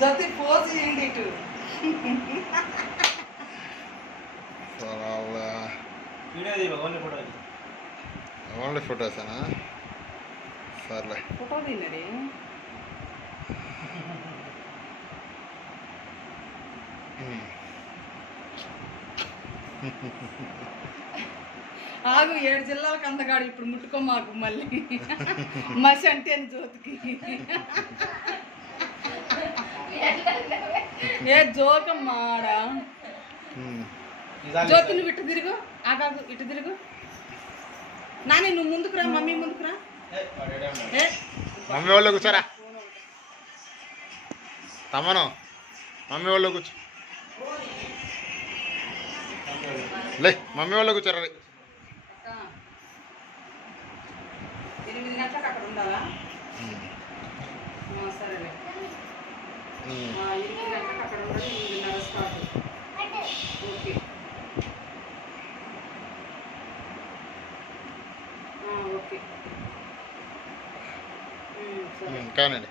జ్యోతి pose చేయండి ఇటు. Only ఫొటోసేనా? సర్లే ఫోటో తిన్నాడే. ఆగు, 7 జిల్లాలకు అందగాడు ఇప్పుడు ముట్టుకో మాకు మళ్ళీ. మసి అంటే జ్యోతికి ఏ జోకమ్మాడా. జ్యోతి నువ్వు ఇటు తిరుగు, ఆగాగు ఇటు తిరుగు. నాని నువ్వు ముందుకు రా, మమ్మీ ముందుకు రా. మమ్మీ వాళ్ళు కూర్చోరా, తమ్మను మమ్మీ వాళ్ళు కూర్చో. లే మమ్మీ వాళ్ళు కూర్చోరా. 8 గంటలకు అక్కడ ఉండాలా? సరేలే. 8 గంటలకు అక్కడ ఉండాలి. 8:30 స్టార్ట్. ఓకే ఓకే కానండి.